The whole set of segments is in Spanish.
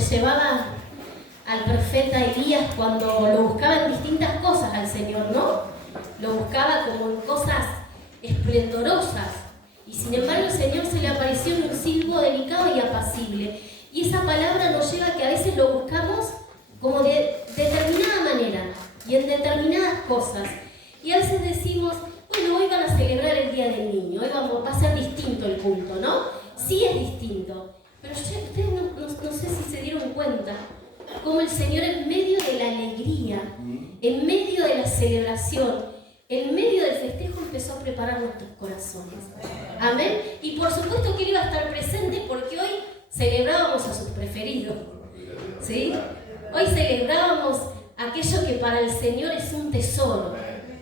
llevaba al profeta Elías cuando lo buscaba en distintas cosas al Señor, ¿no? Lo buscaba como en cosas esplendorosas. Y sin embargo el Señor se le apareció en un silbo delicado y apacible. Y esa palabra nos lleva a que a veces lo buscamos como de determinada manera y en determinadas cosas. Y a veces decimos, bueno, hoy van a celebrar el Día del Niño, hoy va a ser distinto el culto, ¿no? Sí es distinto, pero ustedes no sé si se dieron cuenta cómo el Señor en medio de la alegría, en medio de la celebración, en medio del festejo empezó a preparar nuestros corazones. Amén. Y por supuesto que Él iba a estar presente porque hoy celebrábamos a sus preferidos. ¿Sí? Hoy celebrábamos aquello que para el Señor es un tesoro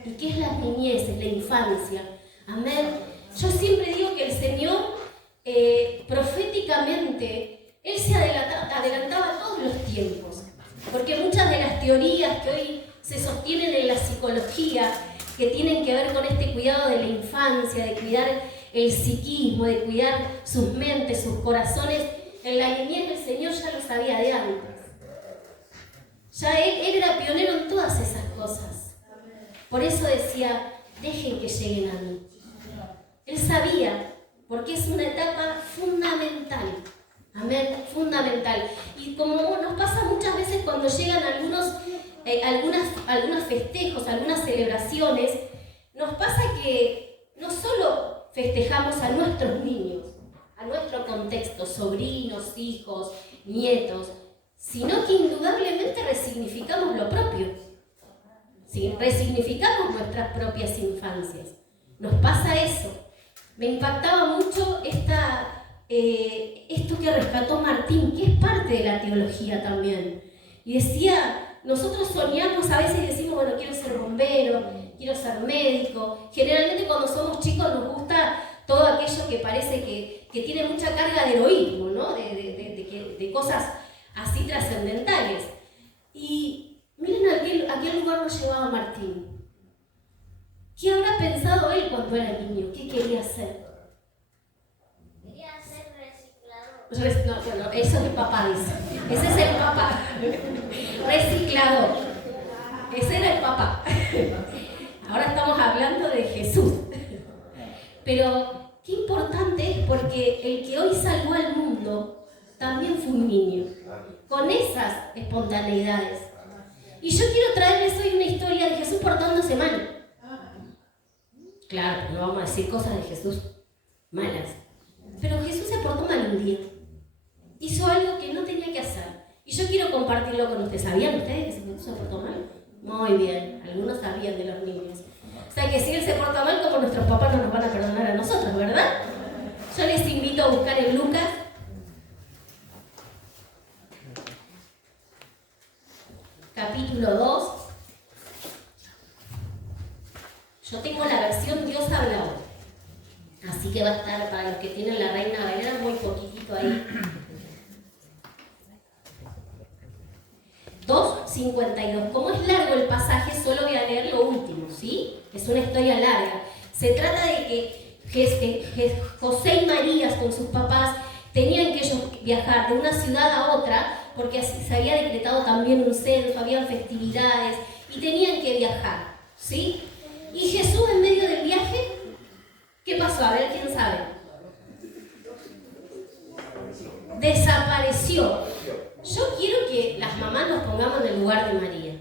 y que es la niñez, es la infancia. Amén. Yo siempre digo que el Señor proféticamente, Él se adelantaba a todos los tiempos, porque muchas de las teorías que hoy se sostienen en la psicología, que tienen que ver con este cuidado de la infancia, de cuidar el psiquismo, de cuidar sus mentes, sus corazones, en la niñez el Señor ya lo sabía de antes. Ya Él era pionero en todas esas cosas. Por eso decía, dejen que lleguen a mí. Él sabía, porque es una etapa fundamental. Amén, fundamental. Y como nos pasa muchas veces cuando llegan algunos festejos, algunas celebraciones, nos pasa que no solo festejamos a nuestros niños, a nuestro contexto, sobrinos, hijos, nietos, sino que indudablemente resignificamos lo propio. ¿Sí? Resignificamos nuestras propias infancias. Nos pasa eso. Me impactaba mucho esto que rescató Martín, que es parte de la teología también. Y decía, nosotros soñamos, a veces decimos, bueno, quiero ser bombero, quiero ser médico. Generalmente cuando somos chicos nos gusta todo aquello que parece que tiene mucha carga de heroísmo, ¿no? De cosas así trascendentales. Y miren a qué lugar nos llevaba Martín. ¿Qué habrá pensado él cuando era niño? ¿Qué quería hacer? Quería ser reciclador. No, eso es el papá, dice. Ese es el papá. Reciclador. Ese era el papá. Ahora estamos hablando de Jesús. Pero qué importante es porque el que hoy salvó al mundo también fue un niño, con esas espontaneidades. Y yo quiero traerles hoy una historia de Jesús portándose mal. Claro, no vamos a decir cosas de Jesús malas. Pero Jesús se portó mal un día. Hizo algo que no tenía que hacer. Y yo quiero compartirlo con ustedes. ¿Sabían ustedes que Jesús se portó mal? Muy bien, algunos sabían de los niños. O sea que si Él se porta mal, como nuestros papás no nos van a perdonar a nosotros, ¿verdad? Yo les invito a buscar en Lucas. Capítulo 2. Yo tengo la versión Dios habla hoy. Así que va a estar para los que tienen la Reina Valera muy poquitito ahí. 2:52. Como es largo el pasaje, solo voy a leer lo último, ¿sí? Es una historia larga. Se trata de que José y María con sus papás tenían que ellos viajar de una ciudad a otra porque así se había decretado también un censo, habían festividades y tenían que viajar, ¿sí? Y Jesús en medio del viaje, ¿qué pasó? A ver, ¿quién sabe? Desapareció. Yo quiero que las mamás nos pongamos en el lugar de María.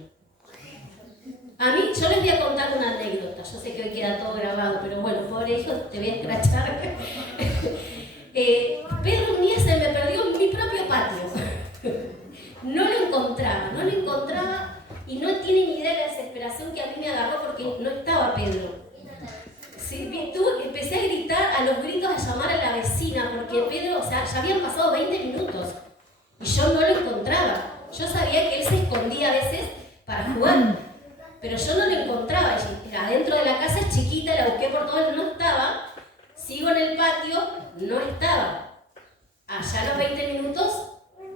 A mí, yo les voy a contar una anécdota. Yo sé que hoy queda todo grabado, pero bueno, pobre hijo, te voy a escrachar. Pedro un día se me perdió en mi propio patio. No lo encontraba y no tienen idea de la desesperación que a mí me agarró porque no estaba Pedro. Sí, empecé a gritar a los gritos, a llamar a la vecina, porque Pedro, o sea, ya habían pasado 20 minutos y yo no lo encontraba. Yo sabía que él se escondía a veces para jugar, pero yo no lo encontraba. Adentro de la casa es chiquita, la busqué por todo, no estaba. Sigo en el patio, no estaba. Allá a los 20 minutos,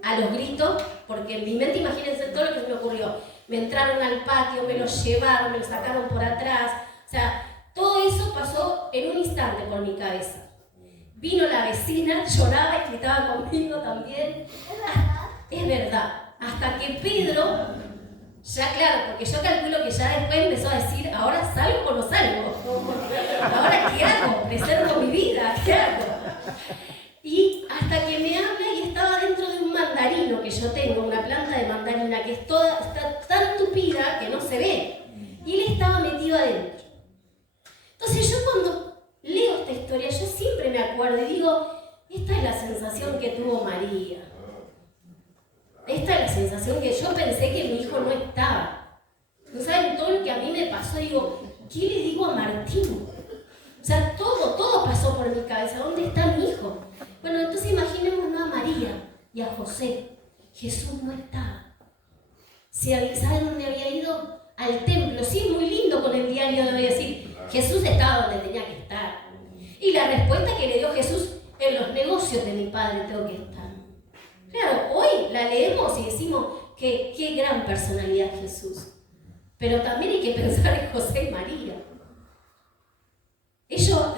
a los gritos, porque en mi mente, imagínense todo lo que se me ocurrió. Me entraron al patio, me lo llevaron, me lo sacaron por atrás. O sea, todo eso pasó en un instante por mi cabeza. Vino la vecina, lloraba y gritaba conmigo también. Es verdad. Hasta que Pedro, ya claro, porque yo calculo que ya después empezó a decir, ahora salgo o no salgo. Ahora, ¿qué hago? Preservo mi vida, ¿qué hago? Y hasta que me habla y estaba dentro de un mandarino que yo tengo, una planta de mandarina que está tan tupida que no se ve. Y él estaba metido adentro. Entonces yo cuando leo esta historia, yo siempre me acuerdo y digo, esta es la sensación que tuvo María. Esta es la sensación que yo pensé que mi hijo no estaba. ¿No saben todo lo que a mí me pasó? Digo, ¿qué le digo a Martín? O sea, todo pasó por mi cabeza. ¿Dónde está mi hijo? Bueno, entonces imaginémonos a María y a José. Jesús no estaba. ¿Saben dónde había ido? Al templo. Sí, es muy lindo con el diario de hoy decir, Jesús estaba donde tenía que estar. Y la respuesta que le dio Jesús, en los negocios de mi Padre tengo que estar. Claro, hoy la leemos y decimos que qué gran personalidad Jesús. Pero también hay que pensar en José y María.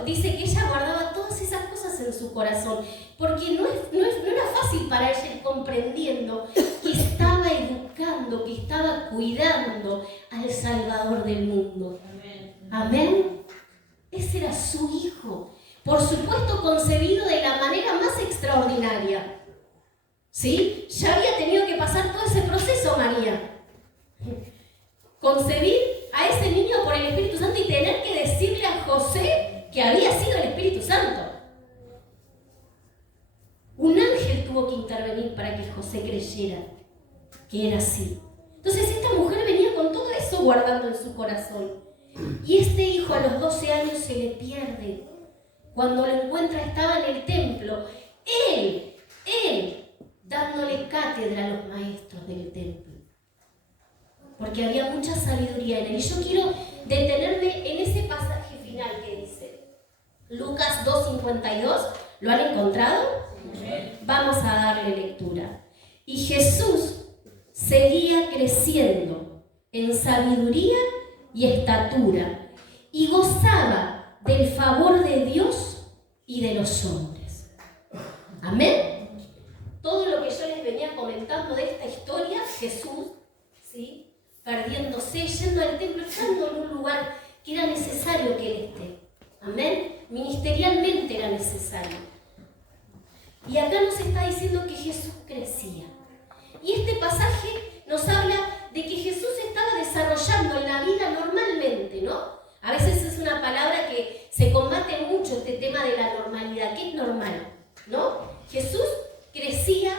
Dice que ella guardaba todas esas cosas en su corazón, porque no era fácil para ella ir comprendiendo que estaba educando, que estaba cuidando al Salvador del mundo. Amén. Ese era su hijo. Por supuesto, concebido de la manera más extraordinaria. ¿Sí? Ya había tenido que pasar todo ese proceso, María. Concebir a ese niño por el Espíritu Santo y tener que decirle a José que había sido el Espíritu Santo. Un ángel tuvo que intervenir para que José creyera que era así. Entonces esta mujer venía con todo eso guardando en su corazón. Y este hijo a los 12 años se le pierde. Cuando lo encuentra estaba en el templo. Él, dándole cátedra a los maestros del templo. Porque había mucha sabiduría en él. Y yo quiero detenerme en ese pasaje final que dice Lucas 2:52. ¿Lo han encontrado? Vamos a darle lectura. Y Jesús seguía creciendo en sabiduría y estatura y gozaba del favor de Dios y de los hombres. Amén. Todo lo que yo les venía comentando de esta historia, Jesús, ¿sí?, perdiéndose, yendo al templo, estando en un lugar que era necesario que él esté. Amén. Ministerialmente era necesario. Y acá nos está diciendo que Jesús crecía. Y este pasaje nos habla de que Jesús estaba desarrollando en la vida normalmente, ¿no? A veces es una palabra que se combate mucho, este tema de la normalidad. ¿Qué es normal? ¿No? Jesús crecía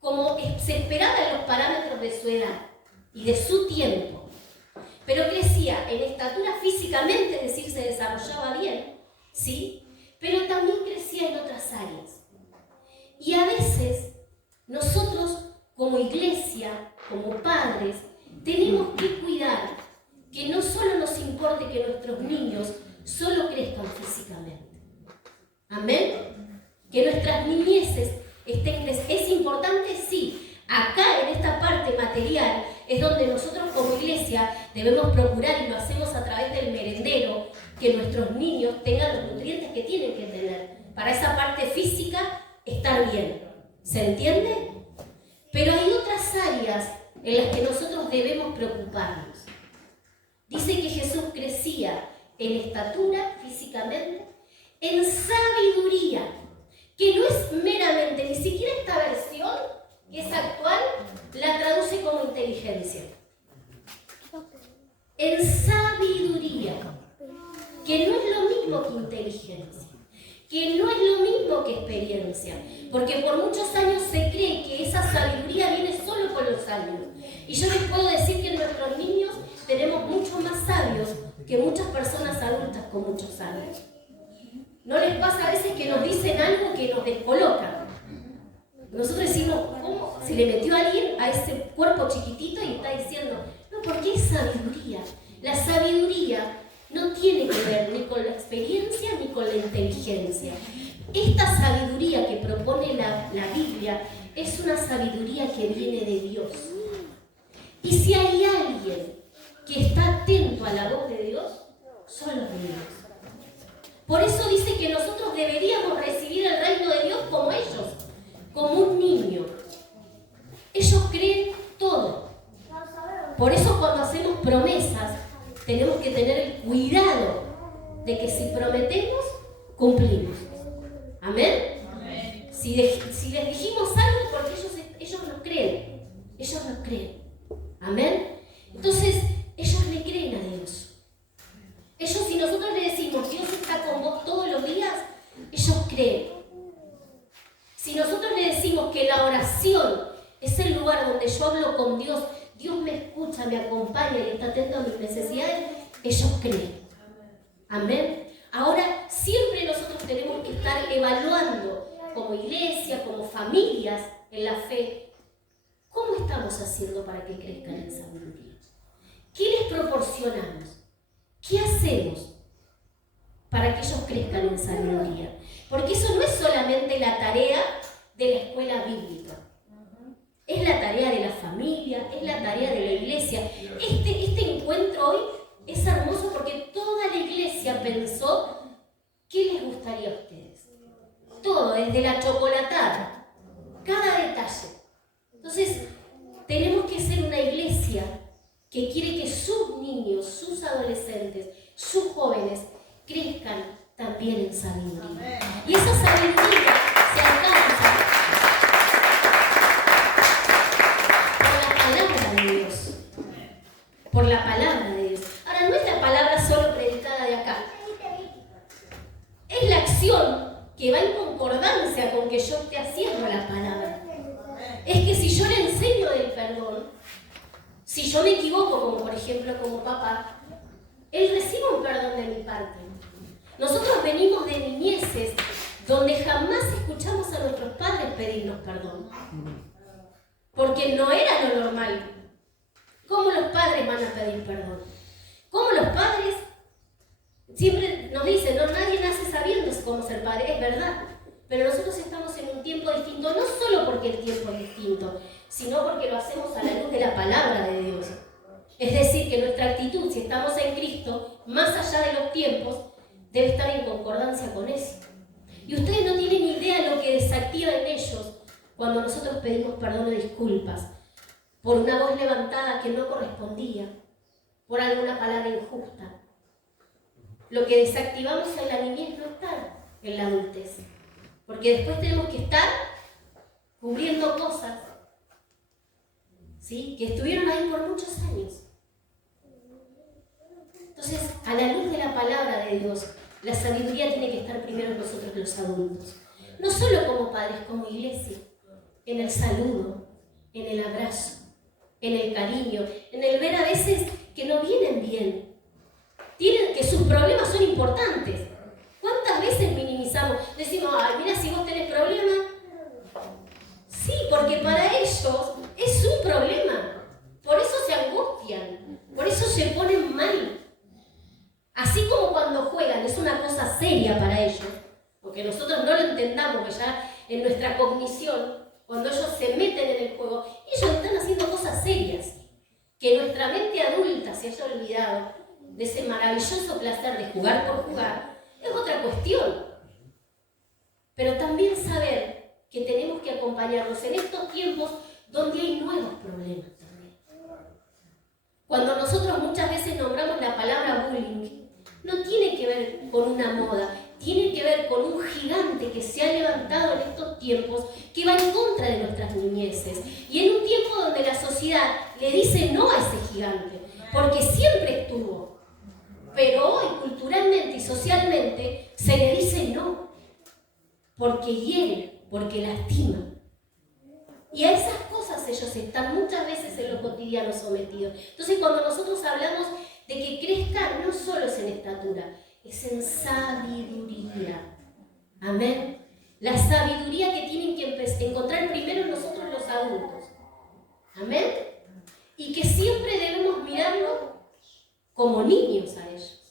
como se esperaba en los parámetros de su edad y de su tiempo. Pero crecía en estatura físicamente, es decir, se desarrollaba bien, ¿sí? Pero también crecía en otras áreas. Y a veces nosotros como iglesia, como padres, tenemos que cuidar que no solo nos importe que nuestros niños solo crezcan físicamente. Amén. Que nuestras niñeces estén creciendo. Es importante, sí. Acá en esta parte material es donde nosotros como iglesia debemos procurar, y lo hacemos a través del merendero, que nuestros niños tengan los nutrientes que tienen que tener. Para esa parte física estar bien. ¿Se entiende? Pero hay otras áreas en las que nosotros debemos preocuparnos. Dice que Jesús crecía en estatura físicamente, en sabiduría, que no es meramente, ni siquiera esta versión que es actual, la traduce como inteligencia. En sabiduría, que no es lo mismo que inteligencia, que no es lo mismo que experiencia, porque por muchos años se cree que esa sabiduría viene solo con los años. Y yo les puedo decir que nuestros niños tenemos mucho más sabios que muchas personas adultas con muchos años. ¿No les pasa a veces que nos dicen algo que nos descoloca? Nosotros decimos, ¿cómo se le metió a alguien a ese cuerpo chiquitito y está diciendo? No, porque es sabiduría. La sabiduría no tiene que ver ni con la experiencia ni con la inteligencia. Esta sabiduría que propone la Biblia es una sabiduría que viene de Dios. Y si hay alguien que está atento a la voz de Dios, son los niños. Por eso dice que nosotros deberíamos recibir el reino de Dios como ellos, como un niño. Por eso cuando hacemos promesas, tenemos que tener el cuidado de que si prometemos, cumplimos. ¿Amén? Amén. Si les dijimos algo, porque ellos nos creen. Ellos nos creen. ¿Amén? Entonces, ellos le creen a Dios. Ellos, si nosotros le decimos, Dios está con vos todos los días, ellos creen. Si nosotros le decimos que la oración es el lugar donde yo hablo con Dios, Dios me escucha, me acompaña y está atento a mis necesidades, ellos creen. Amén. Ahora, siempre nosotros tenemos que estar evaluando como iglesia, como familias en la fe, ¿cómo estamos haciendo para que crezcan en sabiduría? ¿Qué les proporcionamos? ¿Qué hacemos para que ellos crezcan en sabiduría? Porque eso no es solamente la tarea de la escuela bíblica. Es la tarea de la familia, es la tarea de la iglesia. Este encuentro hoy es hermoso porque toda la iglesia pensó qué les gustaría a ustedes. Todo, desde la chocolatada, cada detalle. Entonces, tenemos que ser una iglesia que quiere que sus niños, sus adolescentes, sus jóvenes crezcan también en sabiduría. Y esa sabiduría se alcanza por la palabra de Dios. Ahora, no es la palabra solo predicada de acá. Es la acción que va en concordancia con que yo esté haciendo la palabra. Es que si yo le enseño del perdón, si yo me equivoco, como por ejemplo como papá, él recibe un perdón de mi parte. Nosotros venimos de niñeces donde jamás escuchamos a nuestros padres pedirnos perdón. Porque no era lo normal. ¿Cómo los padres van a pedir perdón? ¿Cómo los padres siempre nos dicen, no, nadie nace sabiendo cómo ser padre? Es verdad. Pero nosotros estamos en un tiempo distinto, no solo porque el tiempo es distinto, sino porque lo hacemos a la luz de la palabra de Dios. Es decir, que nuestra actitud, si estamos en Cristo, más allá de los tiempos, debe estar en concordancia con eso. Y ustedes no tienen ni idea lo que desactiva en ellos cuando nosotros pedimos perdón o disculpas por una voz levantada que no correspondía, por alguna palabra injusta. Lo que desactivamos en la niñez no está en la adultez, porque después tenemos que estar cubriendo cosas, ¿sí?, que estuvieron ahí por muchos años. Entonces, a la luz de la palabra de Dios, la sabiduría tiene que estar primero en nosotros los adultos. No solo como padres, como iglesia, en el saludo, en el abrazo, en el cariño, en el ver a veces que no vienen bien. Que sus problemas son importantes. ¿Cuántas veces minimizamos? Decimos, ay, mira, si vos tenés problemas. Sí, porque para ellos es un problema. Por eso se angustian, por eso se ponen mal. Así como cuando juegan es una cosa seria para ellos, porque nosotros no lo entendamos, que ya en nuestra cognición, cuando ellos se meten en el juego, ellos están haciendo cosas serias, que nuestra mente adulta se haya olvidado de ese maravilloso placer de jugar por jugar, es otra cuestión. Pero también saber que tenemos que acompañarnos en estos tiempos donde hay nuevos problemas también. Cuando nosotros muchas veces nombramos la palabra bullying, no tiene que ver con una moda, tiene que ver con un gigante que se ha levantado en estos tiempos que va en contra de nuestras niñeces. Y en un tiempo donde la sociedad le dice no a ese gigante, porque siempre estuvo. Pero hoy, culturalmente y socialmente, se le dice no, porque hiere, porque lastima. Y a esas cosas ellos están muchas veces en lo cotidiano sometidos. Entonces, cuando nosotros hablamos de que crezcan, no solo es en estatura, es en sabiduría. Amén. La sabiduría que tienen que encontrar primero en nosotros los adultos. Amén. Y que siempre debemos mirarlo como niños a ellos,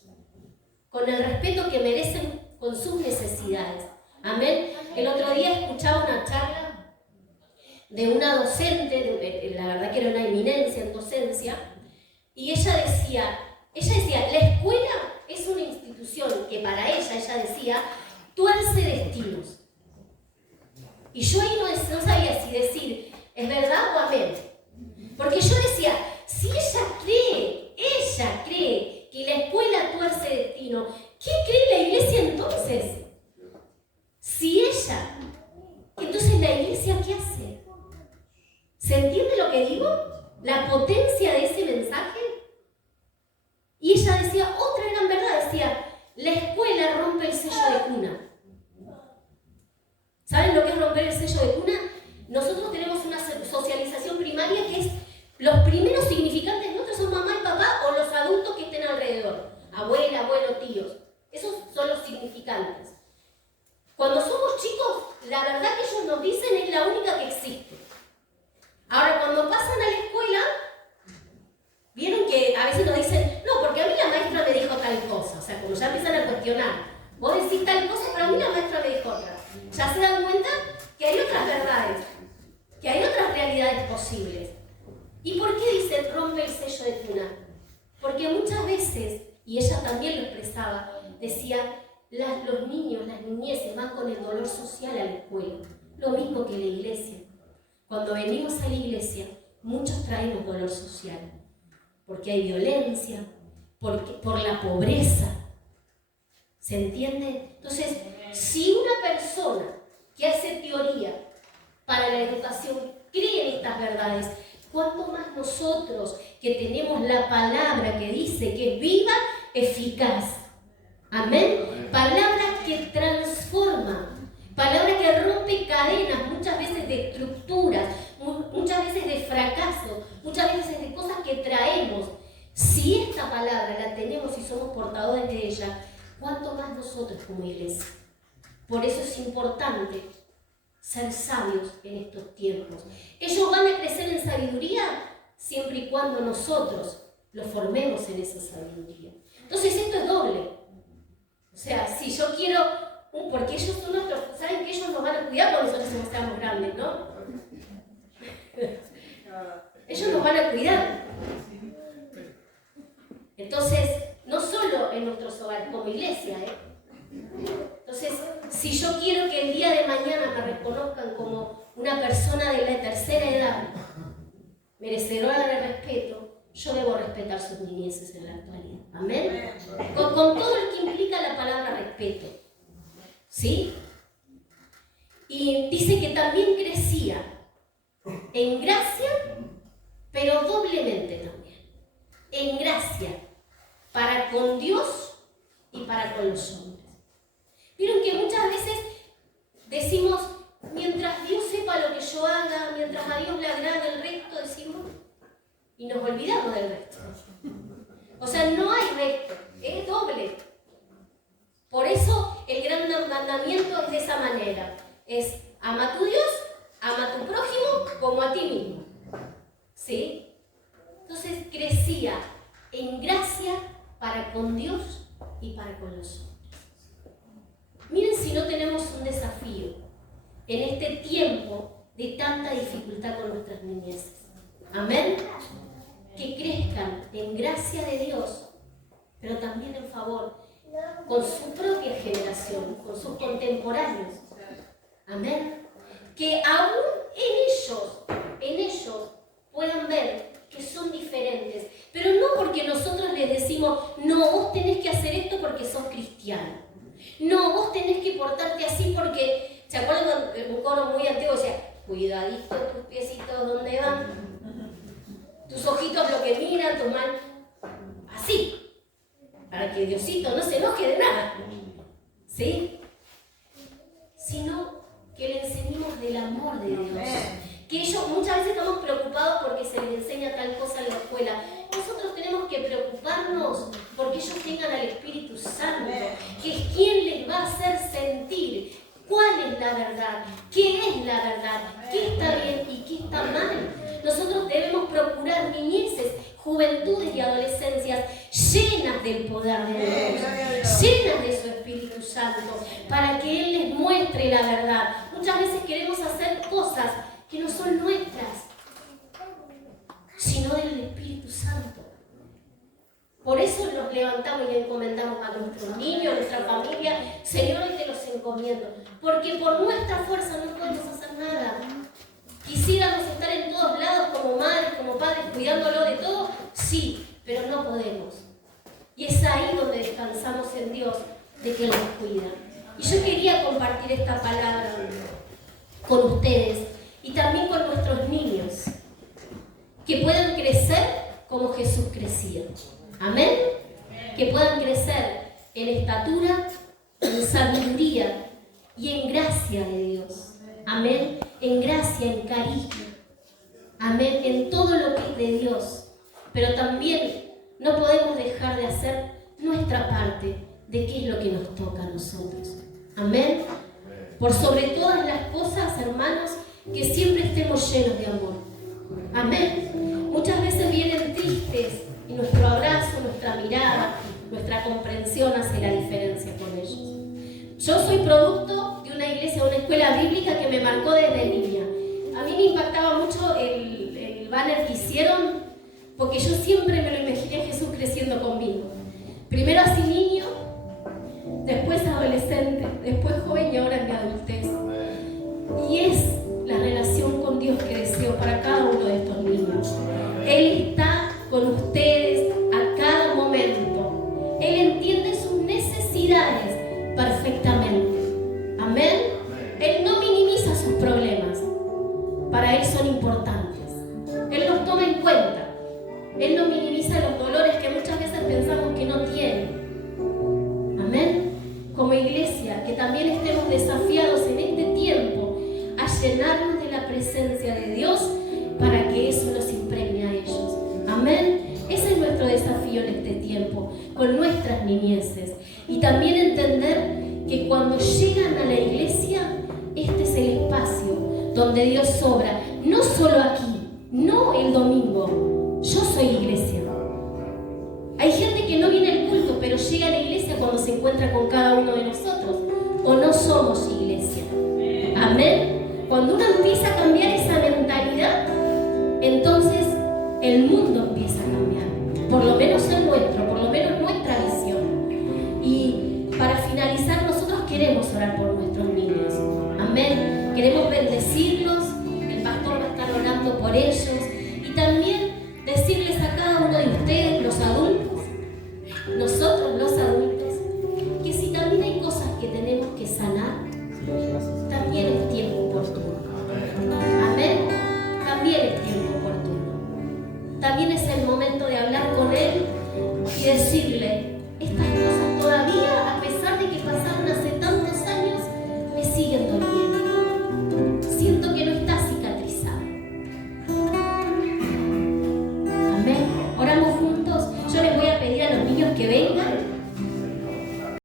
con el respeto que merecen con sus necesidades. Amén. El otro día escuchaba una charla de una docente, la verdad que era una eminencia en docencia, y ella decía, la escuela es una institución que para ella decía, tuerce destinos. Y yo ahí no sabía si decir, ¿es verdad o amén? Porque yo decía, si Si ella cree que la escuela tuerce destino, ¿qué cree la iglesia entonces? Si ella, entonces la iglesia ¿qué hace? ¿Se entiende lo que digo? La potencia de ese mensaje. Y ella decía, otra gran verdad, decía, la escuela rompe el sello de cuna. ¿Saben lo que es romper el sello de cuna? Nosotros tenemos una socialización primaria que es, los primeros significantes nuestros son mamá y papá o los adultos que estén alrededor. Abuela, abuelo, tíos. Esos son los significantes. Cuando somos chicos, la verdad que ellos nos dicen es la única que existe. Ahora, cuando pasan a la escuela, vieron que a veces nos dicen, no, porque a mí la maestra me dijo tal cosa. O sea, como ya empiezan a cuestionar. Vos decís tal cosa, pero a mí la maestra me dijo otra. Ya se dan cuenta que hay otras verdades, que hay otras realidades posibles. ¿Y por qué dice rompe el sello de cuna? Porque muchas veces, y ella también lo expresaba, decía, los niños, las niñeces van con el dolor social a la escuela. Lo mismo que la iglesia. Cuando venimos a la iglesia, muchos traemos dolor social. Porque hay violencia, por la pobreza. ¿Se entiende? Entonces, si una persona que hace teoría para la educación cree en estas verdades, ¿cuánto más nosotros que tenemos la palabra que dice que es viva, eficaz? Amén. Palabra que transforma, palabra que rompe cadenas, muchas veces de estructuras, muchas veces de fracasos, muchas veces de cosas que traemos. Si esta palabra la tenemos y somos portadores de ella, ¿cuánto más nosotros como iglesia? Por eso es importante ser sabios en estos tiempos. Ellos van a crecer en sabiduría siempre y cuando nosotros los formemos en esa sabiduría. Entonces esto es doble. O sea, si yo quiero, porque ellos son nuestros, saben que ellos nos van a cuidar cuando nosotros seamos grandes, ¿no? Ellos nos van a cuidar. Entonces, no solo en nuestros hogares, como iglesia, Entonces, si yo quiero que el día de mañana me reconozcan como una persona de la tercera edad, merecedora de respeto, yo debo respetar sus niñeces en la actualidad. ¿Amén? Con todo lo que implica la palabra respeto. ¿Sí? Y dice que también crecía en gracia, pero doblemente también. En gracia, para con Dios y para con los hombres. Vieron que muchas veces decimos, mientras Dios sepa lo que yo haga, mientras a Dios le agrada el resto, decimos, y nos olvidamos del resto. O sea, no hay resto, es doble. Por eso el gran mandamiento es de esa manera. Es, ama a tu Dios, ama a tu prójimo como a ti mismo. ¿Sí? Entonces crecía en gracia para con Dios y para con los hombres. Miren si no tenemos un desafío en este tiempo de tanta dificultad con nuestras niñeces. Amén. Que crezcan en gracia de Dios, pero también en favor con su propia generación, con sus contemporáneos. Amén. Que aún en ellos puedan ver que son diferentes, pero no porque nosotros les decimos, no, vos tenés que hacer esto porque sos cristiano. No, vos tenés que portarte así porque, ¿se acuerdan de un coro muy antiguo? Decía, cuidadito tus piecitos donde van, tus ojitos lo que miran, tu mano, así, para que Diosito no se enoje de nada, ¿sí? Sino que le enseñemos del amor de Dios. Que ellos muchas veces estamos preocupados porque se les enseña tal cosa en la escuela. Nosotros tenemos que preocuparnos porque ellos tengan al Espíritu Santo, que es quien les va a hacer sentir cuál es la verdad, qué es la verdad, qué está bien y qué está mal. Nosotros debemos procurar niñeces, juventudes y adolescencias llenas del poder de Dios, llenas de su Espíritu Santo, para que Él les muestre la verdad. Muchas veces queremos hacer cosas que no son nuestras, sino del Espíritu Santo. Por eso nos levantamos y le encomendamos a nuestros niños, a nuestra familia. Señor, hoy te los encomiendo, porque por nuestra fuerza no podemos hacer nada. Quisiéramos estar en todos lados como madres, como padres, cuidándolo de todo, Sí, pero no podemos. Y es ahí donde descansamos en Dios, de que Él nos cuida. Y yo quería compartir esta palabra con ustedes y también con nuestros niños, que puedan crecer como Jesús crecía. Amén. Que puedan crecer en estatura, en sabiduría y en gracia de Dios. Amén. En gracia, en carisma. Amén. En todo lo que es de Dios. Pero también no podemos dejar de hacer nuestra parte de qué es lo que nos toca a nosotros. Amén. Por sobre todas las cosas, hermanos, que siempre estemos llenos de amor. Amén. Muchas veces vienen tristes y nuestro abrazo, nuestra mirada, nuestra comprensión hace la diferencia con ellos. Yo soy producto de una iglesia, de una escuela bíblica que me marcó desde niña. A mí me impactaba mucho el banner que hicieron, porque yo siempre me lo imaginé a Jesús creciendo conmigo. Primero así niño, después adolescente, después joven y ahora en mi adultez. Y es la relación con Dios que deseo para cada uno de estos niños. Él está con ustedes a cada momento. Él entiende sus necesidades perfectamente. Amén. Él no minimiza sus problemas. Para Él son importantes. Él los toma en cuenta. Él no minimiza los dolores que muchas veces pensamos que no tiene. Amén. Como iglesia, que también estemos desafiados en este tiempo a llenarnos de la presencia de Dios para que eso los impregne a ellos. Amén. Ese es nuestro desafío en este tiempo, con nuestras niñeces. Y también entender que cuando llegan a la iglesia, este es el espacio donde Dios obra. No solo aquí, no el domingo. Yo soy iglesia. Hay gente que no viene al culto, pero llega a la iglesia cuando se encuentra con cada uno de nosotros. O no somos iglesia. Amén. Cuando uno empieza a cambiar esa mentalidad, entonces el mundo empieza a cambiar. Por lo menos el nuestro, por lo menos nuestra visión. Y para finalizar, nosotros queremos orar por nuestros niños. Amén. Queremos bendecirlos. El pastor va a estar orando por ellos. Y también decirles a cada uno de ustedes, los adultos, nosotros los adultos, que si también hay cosas que tenemos que sanar, también es tiempo oportuno. Amén. También es tiempo oportuno. También es el momento de hablar con Él y decirle, estas cosas todavía, a pesar de que pasaron hace tantos años, me siguen doliendo. Siento que no está cicatrizado. Amén. Oramos juntos. Yo les voy a pedir a los niños que vengan.